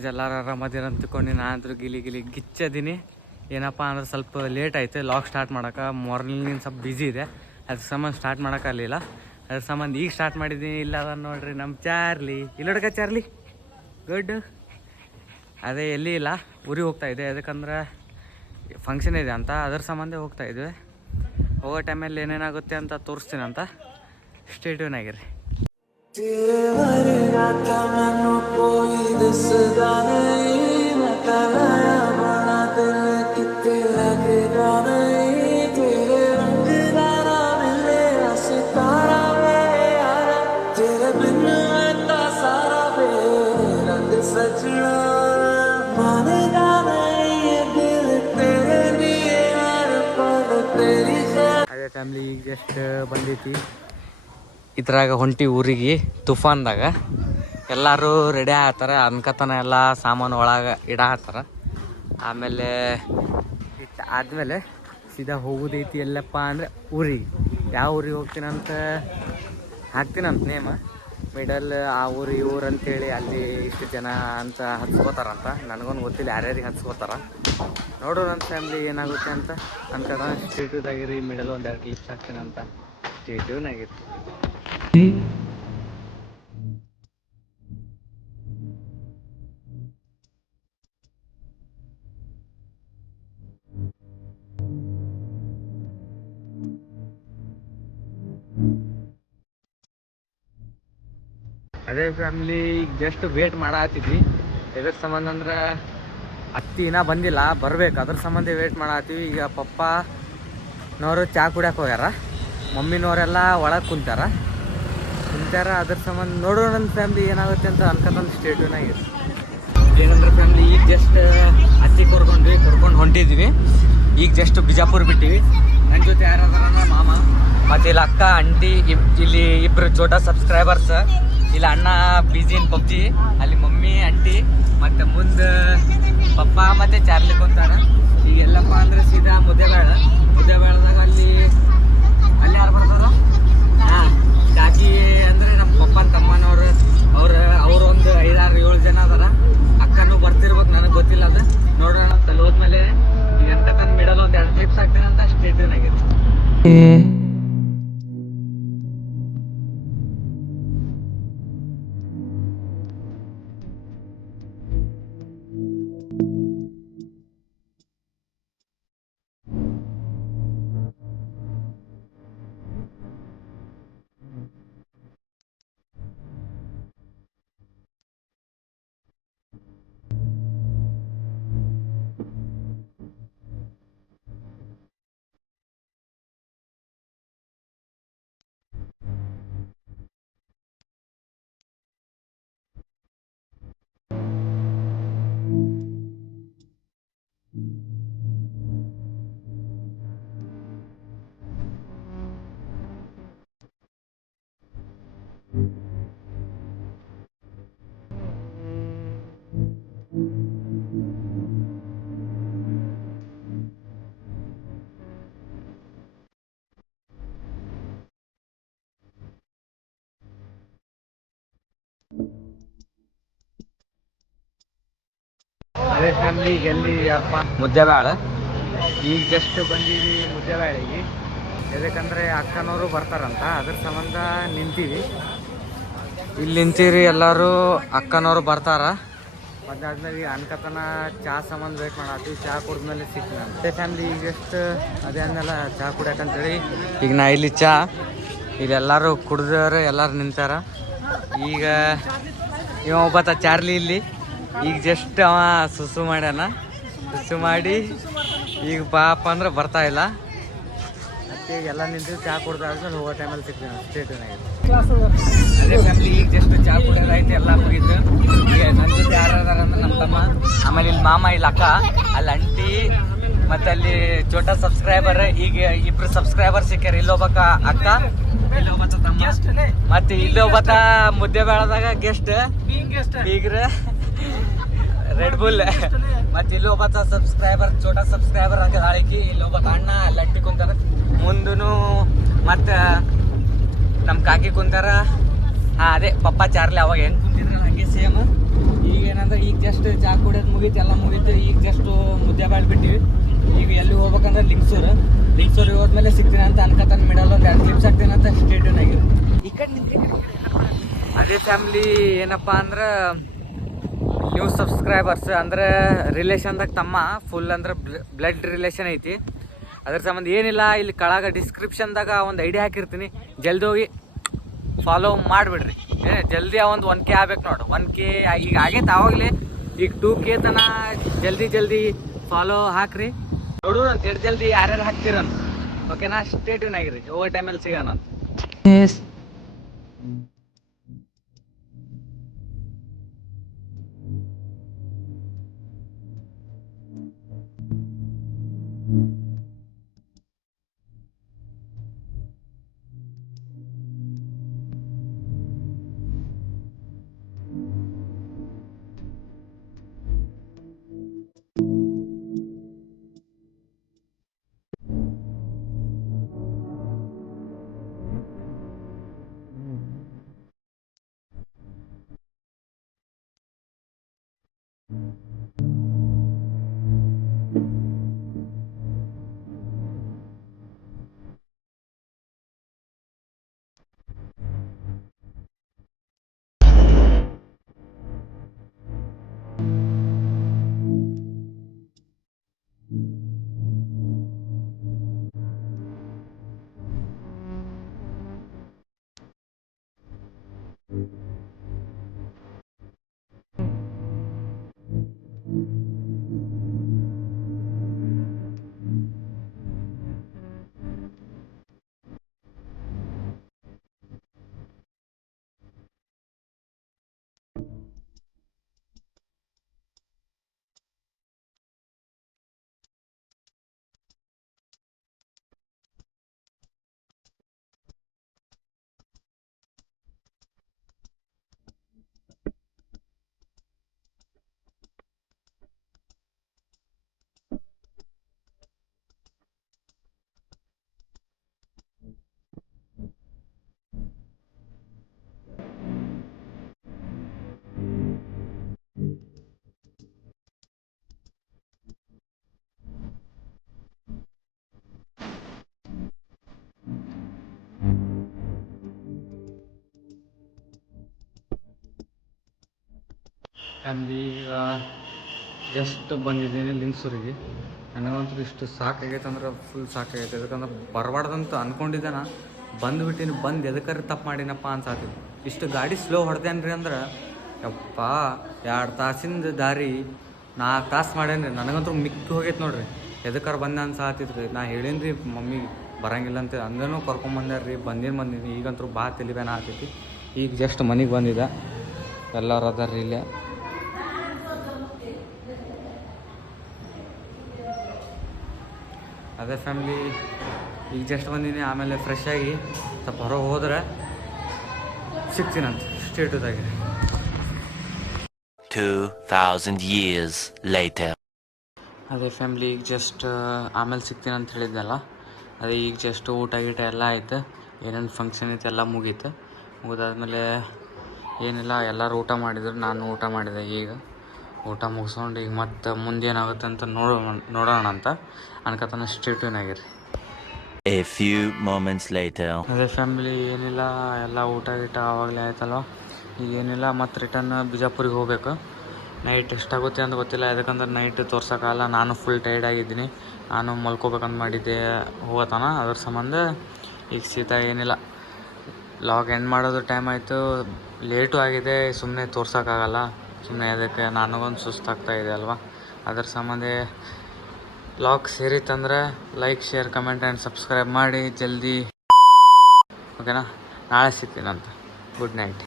Guys ಎಲ್ಲರೂ ಆರಾಮದಿರ ಅಂತ ತಿಳ್ಕೊಂಡು ನಾನು ಗಿಲಿ ಗಿಚ್ಚದೀನಿ. ಏನಪ್ಪ ಅಂದ್ರೆ ಸ್ವಲ್ಪ ಲೇಟ್ ಆಯ್ತು ಲಾಗ್ ಸ್ಟಾರ್ಟ್ ಮಾಡೋಕೆ. ಮಾರ್ನಿಂಗಿನ ಸ್ವಲ್ಪ ಬ್ಯುಸಿ ಇದೆ, ಅದ್ರ ಸಂಬಂಧ ಸ್ಟಾರ್ಟ್ ಮಾಡೋಕ್ಕಾಗಲಿಲ್ಲ. ಅದ್ರ ಸಂಬಂಧ ಈಗ ಸ್ಟಾರ್ಟ್ ಮಾಡಿದ್ದೀನಿ. ಇಲ್ಲ ಅದ ನೋಡ್ರಿ ನಮ್ಮ ಚಾರ್ಲಿ, ಇಲ್ಲೋಡಕ ಚಾರ್ಲಿ ಗುಡ್. ಅದೇ ಎಲ್ಲಿ ಇಲ್ಲ, ಊರಿಗೆ ಹೋಗ್ತಾಯಿದ್ದೆ. ಯಾಕಂದ್ರೆ ಫಂಕ್ಷನ್ ಇದೆ ಅಂತ, ಅದ್ರ ಸಂಬಂಧ ಹೋಗ್ತಾಯಿದ್ವಿ. ಹೋಗೋ ಟೈಮಲ್ಲಿ ಏನೇನಾಗುತ್ತೆ ಅಂತ ತೋರಿಸ್ತೀನಿ ಅಂತ. ಸ್ಟೇ ಟ್ಯೂನ್ ಆಗಿರಿ. ಅದೇ ಫ್ಯಾಮ್ಲಿ ಈಗ ಜಸ್ಟ್ ಬಂದೈತಿ. ಇದ್ರಾಗ ಹೊಂಟಿ ಊರಿಗೆ ತುಫಾನ್ದಾಗ. ಎಲ್ಲರೂ ರೆಡಿ ಆಗ್ತಾರೆ, ಅನ್ಕತನ ಎಲ್ಲ ಸಾಮಾನು ಒಳಗೆ ಇಡಾತ್ತಾರ. ಆಮೇಲೆ ಆದಮೇಲೆ ಸೀದಾ ಹೋಗೋದೈತಿ ಎಲ್ಲಪ್ಪ ಅಂದರೆ ಊರಿಗೆ. ಯಾವ ಊರಿಗೆ ಹೋಗ್ತೀನಂತ ಹಾಕ್ತೀನಂತ ನೇಮ. ಮಿಡಲ್ ಆ ಊರು ಈ ಊರು ಅಂತೇಳಿ ಅಲ್ಲಿ ಇಷ್ಟು ಜನ ಅಂತ ಹಚ್ಕೋತಾರಂತ. ನನಗೊಂದು ಗೊತ್ತಿಲ್ಲ ಯಾರ್ಯಾರಿಗೆ ಹಚ್ಕೋತಾರ. ನೋಡೋಣ ನನ್ನ ಫ್ಯಾಮ್ಲಿ ಏನಾಗುತ್ತೆ ಅಂತ ಅನ್ಕೋಣ. ಸ್ಟೇಟ್ಯೂದಾಗಿರಿ, ಮಿಡಲ್ ಒಂದು 2 ಕ್ಲಿಪ್ಸ್ ಹಾಕ್ತೀನಂತ. ಸ್ಟೇಟ್ಯೂನಾಗಿರಿ. ಅದೇ ಫ್ಯಾಮ್ಲಿ ಈಗ ಜಸ್ಟ್ ವೇಟ್ ಮಾಡಾತಿದ್ವಿ. ಎದ್ರ ಸಂಬಂಧ ಅಂದ್ರೆ ಅತ್ತಿ ಇನ್ನೂ ಬಂದಿಲ್ಲ, ಬರ್ಬೇಕು. ಅದ್ರ ಸಂಬಂಧ ವೇಟ್ ಮಾಡಾತೀವಿ. ಈಗ ಪಪ್ಪನವರು ಚಹಾ ಕುಡಿಯೋಕೆ ಹೋಗ್ಯಾರ, ಮಮ್ಮಿನವರೆಲ್ಲ ಒಳಗೆ ಕುಂತಾರ. ಅದ್ರ ಸಂಬಂಧ ನೋಡೋಣ ನನ್ನ ಫ್ಯಾಮ್ಲಿ ಏನಾಗುತ್ತೆ ಅಂತ ಅನ್ಕೊಂಡ್ ಸ್ಟೇಟ್ಯೂನಾಗಿರಿ. ಏನಂದ್ರೆ ಫ್ಯಾಮ್ಲಿ ಈಗ ಜಸ್ಟ್ ಅತ್ತಿ ಕರ್ಕೊಂಡು ಹೊಂಟಿದ್ವಿ. ಈಗ ಜಸ್ಟ್ ಬಿಜಾಪುರ ಬಿಟ್ಟಿವಿ. ನನ್ನ ಜೊತೆ ಯಾರಾದ್ರೂ ಮಾಮ ಮತ್ತು ಇಲ್ಲಿ ಅಕ್ಕ, ಆಂಟಿ, ಇಲ್ಲಿ ಇಬ್ಬರು ಚೋಟ ಸಬ್ಸ್ಕ್ರೈಬರ್ಸ್. ಇಲ್ಲಿ ಅಣ್ಣ ಬಿಜಿ ಇನ್ ಪಬ್ಜಿ, ಅಲ್ಲಿ ಮಮ್ಮಿ, ಆಂಟಿ, ಮತ್ತು ಮುಂದೆ ಪಪ್ಪ ಮತ್ತು ಚಾರ್ಲಿ ಕುಂತಾರ. ಈಗ ಎಲ್ಲಪ್ಪ ಅಂದ್ರೆ ಸೀದಾ ಮುದ್ದೆಬೇಳದಾಗ ಅಲ್ಲಿ ಯಾರು ಬರ್ತಾರ? ಹಾಂ, ಕಾಕಿ ಅಂದರೆ ನಮ್ಮ ಪಪ್ಪನ ತಮ್ಮನವ್ರು. ಅವ್ರು ಒಂದು 5-6-7 ಜನ ಅದಾರ. ಅಕ್ಕನೂ ಬರ್ತಿರ್ಬೇಕು, ನನಗೆ ಗೊತ್ತಿಲ್ಲ ಅದು. ನೋಡೋಣ ಅಲ್ಲಿ ಹೋದ್ಮೇಲೆ ಈಗ ಎಂತ ತಂದು ಮಿಡಲ್ ಒಂದು 2 ಕ್ಲಿಪ್ಸ್ ಹಾಕ್ತೀನಿ ಅಂತ ಸ್ಟೇಟ್ಯೂನ್ ಆಗಿದೆ. ಅದೇ ಫ್ಯಾಮ್ಲಿ ಎಲ್ಲಿ ಅಪ್ಪ ಮುದ್ದೆಬೇಳೆ. ಈಗ ಜಸ್ಟ್ ಬಂದೀವಿ ಮುದ್ದೆಬೇಳೆಗೆ. ಯಾಕಂದರೆ ಅಕ್ಕನವರು ಬರ್ತಾರಂತ, ಅದ್ರ ಸಂಬಂಧ ನಿಂತೀವಿ. ಇಲ್ಲಿ ನಿಂತೀರಿ, ಎಲ್ಲರೂ ಅಕ್ಕನವರು ಬರ್ತಾರ. ಅದಾದ್ಮೇಲೆ ಅನ್ಕತನ ಚಹಾ ಸಂಬಂಧ ವೇಟ್ ಮಾಡತ್ತೀವಿ. ಚಹಾ ಕುಡಿದ್ಮೇಲೆ ಸಿಗ್ತೀನಿ ಅಂತ ಫ್ಯಾಮ್ಲಿ. ಈಗ ಜಸ್ಟ್ ಅದೇ ಅಂದೆಲ್ಲ ಚಹಾ ಕುಡಿಯೋಕಂತೇಳಿ ಈಗ ನಾ ಇಲ್ಲಿ ಇಲ್ಲೆಲ್ಲರೂ ಕುಡ್ದವ್ರು ಎಲ್ಲರೂ ನಿಂತಾರ. ಈಗ ಇವ ಒಬ್ಬತ್ತ ಚಾರ್ಲಿ ಇಲ್ಲಿ ಈಗ ಜಸ್ಟ್ ಅವ ಸುಸು ಮಾಡ್ಯಾನ. ಸುಸು ಮಾಡಿ ಈಗ ಪಾಪ ಅಂದ್ರೆ ಬರ್ತಾ ಇಲ್ಲ. ಮತ್ತೆ ಈಗ ಎಲ್ಲ ನಿಂತು ಚಹಾ ಕುಡ್ದಾದ್ಮೇಲೆ ಹೋಗೋ ಟೈಮಲ್ಲಿ ಸಿಗ್ತೀನಿ ಸ್ಟೇಟ್ಯೂನಾಗಿದೆ. ಅದೇ ಫ್ಯಾಮ್ಲಿ ಈಗ ಜಸ್ಟ್ ಚಹಾ ಕುಡಿಯೋದಾಯ್ತು, ಎಲ್ಲ ಮುಗಿತು. ಈಗ ನನ್ನ ಜೊತೆ ಯಾರ್ಯಾರ ಅಂದ್ರೆ ನಮ್ಮ ತಮ್ಮ, ಆಮೇಲೆ ಇಲ್ಲಿ ಮಾಮ, ಇಲ್ಲಿ ಅಕ್ಕ, ಅಲ್ಲಿ ಆಂಟಿ, ಮತ್ತು ಅಲ್ಲಿ ಚೋಟ ಸಬ್ಸ್ಕ್ರೈಬರ್. ಈಗ 2 ಸಬ್ಸ್ಕ್ರೈಬರ್ ಸಿಕ್ಕ್ಯಾರ. ಇಲ್ಲೊಬ್ಬಕ್ಕ ಅಕ್ಕ, ಇಲ್ಲೊಬ್ಬತ್ತ ತಮ್ಮ, ಮತ್ತು ಇಲ್ಲೊಬ್ಬತ್ತ ಮುದ್ದೆಬೇಳದಾಗ ಗೆಸ್ಟ್ ಬೀಗ್ರ ರೆಡ್ ಬುಲ್. ಮತ್ತು ಇಲ್ಲೊಬ್ಬತ್ತ ಸಬ್ಸ್ಕ್ರೈಬರ್, ಚೋಟ ಸಬ್ಸ್ಕ್ರೈಬರ್ ಅಂತ ಹಾಳಿಕಿ. ಇಲ್ಲೊಬ್ಬತ್ತ ಅಣ್ಣ ಅಲ್ಲಿ ಅಟ್ಟಿ ಕುಂತಾರ. ಮುಂದೂ ಮತ್ತು ನಮ್ಮ ಕಾಕಿ ಕುಂತಾರ. ಹಾಂ, ಅದೇ ಪಪ್ಪ ಚಾರ್ಲಿ ಅವಾಗ ಹೆಂಗೆ ಕುಂತಿದ್ರು ಹಂಗೆ ಸೇಮ್. ಈಗೇನಂದ್ರೆ ಯಾಕಂದ್ರೆ ಈಗ ಜಸ್ಟ್ ಚಾ ಕುಡಿಯೋದು ಮುಗೀತು, ಎಲ್ಲ ಮುಗೀತು. ಈಗ ಜಸ್ಟ್ ಮುದ್ದೆಬೇಳೆ ಬಿಟ್ಟಿವಿ. ಈಗ ಎಲ್ಲಿ ಹೋಗ್ಬೇಕಂದ್ರೆ ಲಿಂಗ್ಸೂರಿಗೆ ಹೋದ್ಮೇಲೆ ಸಿಗ್ತೀನಿ ಅಂತ ಅನ್ಕತಾನೆ. ಮಿಡಲ್ ಒಂದು 2 ಕ್ಲಿಪ್ಸ್ ಹಾಕ್ತೀನಿ ಅಂತ ಸ್ಟೇಟ್ಯೂನ್ ಆಗಿರು. ಈ ಕಡೆ ಅದೇ ಫ್ಯಾಮ್ಲಿ ಏನಪ್ಪ ಅಂದ್ರೆ ನ್ಯೂ ಸಬ್ಸ್ಕ್ರೈಬರ್ಸ್ ಅಂದ್ರೆ ರಿಲೇಷನ್ದಾಗ ತಮ್ಮ ಫುಲ್ ಅಂದ್ರೆ ಬ್ಲಡ್ ರಿಲೇಷನ್ ಐತಿ. ಅದ್ರ ಸಂಬಂಧ ಏನಿಲ್ಲ, ಇಲ್ಲಿ ಕೆಳಗೆ ಡಿಸ್ಕ್ರಿಪ್ಷನ್ದಾಗ ಒಂದು ಐಡಿಯಾ ಹಾಕಿರ್ತೀನಿ, ಜಲ್ದಿ ಹೋಗಿ ಫಾಲೋ ಮಾಡಿಬಿಡ್ರಿ. ಜಲ್ದಿ ಒಂದು 1K ಆಗ್ಬೇಕು ನೋಡು. 1K ಈಗ ಆಗೈತೆ ಆವಾಗಲೇ. ಈಗ 2K ತನ ಜಲ್ದಿ ಫಾಲೋ ಹಾಕ್ರಿ. ನೋಡು ಅಂತ ಜಲ್ದಿ ಯಾರ್ಯಾರು ಹಾಕ್ತಿರನ್. ಓಕೆನಾ? ಸ್ಟೇ ಟ್ಯೂನ್ ಆಗಿರಿ. ಓವರ್ ಟೈಮಲ್ಲಿ ಸಿಗೋಣ. ಫ್ಯಾಮ್ಲಿ ಜಸ್ಟ್ ಬಂದಿದ್ದೀನಿ ಲಿಂಗ್ಸೂರಿಗೆ. ನನಗಂತೂ ಇಷ್ಟು ಸಾಕಾಗೈತೆ ಅಂದ್ರೆ ಫುಲ್ ಸಾಕಾಗೈತೆ. ಯಾಕಂದ್ರೆ ಬರಬಾರ್ದಂತ ಅಂದ್ಕೊಂಡಿದ್ದೆ. ನಾ ಬಂದುಬಿಟ್ಟಿನಿ. ಬಂದು ಎದಕ್ಕಾರ ತಪ್ಪು ಮಾಡಿನಪ್ಪ ಅನ್ಸಾತಿದ್ದು. ಇಷ್ಟು ಗಾಡಿ ಸ್ಲೋ ಹೊಡೆದೇನ್ರಿ ಅಂದ್ರೆ ಯಪ್ಪ 2 ತಾಸಿಂದ ದಾರಿ 4 ತಾಸು ಮಾಡೇನ್ರಿ. ನನಗಂತೂ ಮಿಕ್ಕಿ ಹೋಗೈತೆ ನೋಡ್ರಿ. ಎದಕ್ಕಾರ ಬಂದೆ ಅನ್ಸಾತಿದ್ರಿ. ನಾ ಹೇಳೀನಿ ಮಮ್ಮಿ ಬರಂಗಿಲ್ಲ ಅಂತ, ಅಂದ್ರೂ ಕರ್ಕೊಂಬಂದ್ಯಾರ್ರಿ. ಬಂದೀನಿ. ಈಗಂತೂ ಬಾ ತಲಿಬೇನ ಆಗ್ತೈತಿ. ಈಗ ಜಸ್ಟ್ ಮನೆಗೆ ಬಂದಿದ್ದೆ. ಎಲ್ಲರೂ ಅದಾರ ರೀ ಇಲ್ಲೇ. ಅದೇ ಫ್ಯಾಮ್ಲಿ ಈಗ ಜಸ್ಟ್ ಬಂದೀನಿ. ಆಮೇಲೆ ಫ್ರೆಶ್ ಆಗಿ ಸ್ವಲ್ಪ ಹೊರಗೆ ಹೋದ್ರೆ ಸಿಗ್ತೀನಂತ ಸ್ಟೇಟುದಾಗೆ. 2000 years later. ಅದೇ ಫ್ಯಾಮ್ಲಿ ಈಗ ಜಸ್ಟ್ ಆಮೇಲೆ ಸಿಗ್ತೀನಿ ಅಂತ ಹೇಳಿದ್ನಲ್ಲ, ಅದೇ ಈಗ ಜಸ್ಟ್ ಊಟ ಗೀಟ ಎಲ್ಲ ಆಯ್ತು. ಏನೇನು ಫಂಕ್ಷನ್ ಐತೆ ಎಲ್ಲ ಮುಗಿದಾದ್ಮೇಲೆ ಏನಿಲ್ಲ, ಎಲ್ಲರೂ ಊಟ ಮಾಡಿದ್ರು, ನಾನು ಊಟ ಮಾಡಿದೆ. ಈಗ ಊಟ ಮುಗಿಸ್ಕೊಂಡು ಈಗ ಮತ್ತೆ ಮುಂದೇನಾಗುತ್ತೆ ಅಂತ ನೋಡೋಣ ಅಂತ ಅನ್ಕತಾನೆ. ಸ್ಟೇಟ್ಯೂನ್ ಆಗಿರಿ. A few moments later. ಅದೇ ಫ್ಯಾಮಿಲಿ ಏನಿಲ್ಲ, ಎಲ್ಲ ಊಟ ಗೀಟ ಆವಾಗಲೇ ಆಯ್ತಲ್ವ. ಈಗ ಏನಿಲ್ಲ, ಮತ್ತು ರಿಟರ್ನ್ ಬಿಜಾಪುರಿಗೆ ಹೋಗ್ಬೇಕು. ನೈಟ್ ಎಷ್ಟಾಗುತ್ತೆ ಅಂತ ಗೊತ್ತಿಲ್ಲ, ಯಾಕಂದ್ರೆ ನೈಟ್ ತೋರ್ಸೋಕ್ಕಲ್ಲ. ನಾನು ಫುಲ್ ಟೈರ್ಡ್ ಆಗಿದ್ದೀನಿ. ನಾನು ಮಲ್ಕೋಬೇಕಂತ ಮಾಡಿದ್ದೆ ಹೋಗತ್ತಾನ. ಅದ್ರ ಸಂಬಂಧ ಈಗ ಸೀದಾ ಏನಿಲ್ಲ, ಲಾಗ್ ಎಂಡ್ ಮಾಡೋದು ಟೈಮ್ ಆಯಿತು. ಲೇಟು ಆಗಿದೆ, ಸುಮ್ಮನೆ ತೋರ್ಸೋಕ್ಕಾಗಲ್ಲ. ಸುಮ್ಮನೆ ಅದಕ್ಕೆ ನನಗೊಂದು ಸುಸ್ತಾಗ್ತಾಯಿದೆ ಅಲ್ವಾ. ಅದ್ರ ಸಂಬಂಧ ಲಾಗ್ ಸೇರಿತ್ತಂದ್ರೆ like, share, comment and subscribe ಮಾಡಿ ಜಲ್ದಿ. ಓಕೆನಾ? ನಾಳೆ ಸಿಗ್ತೀನಂತ. Good night.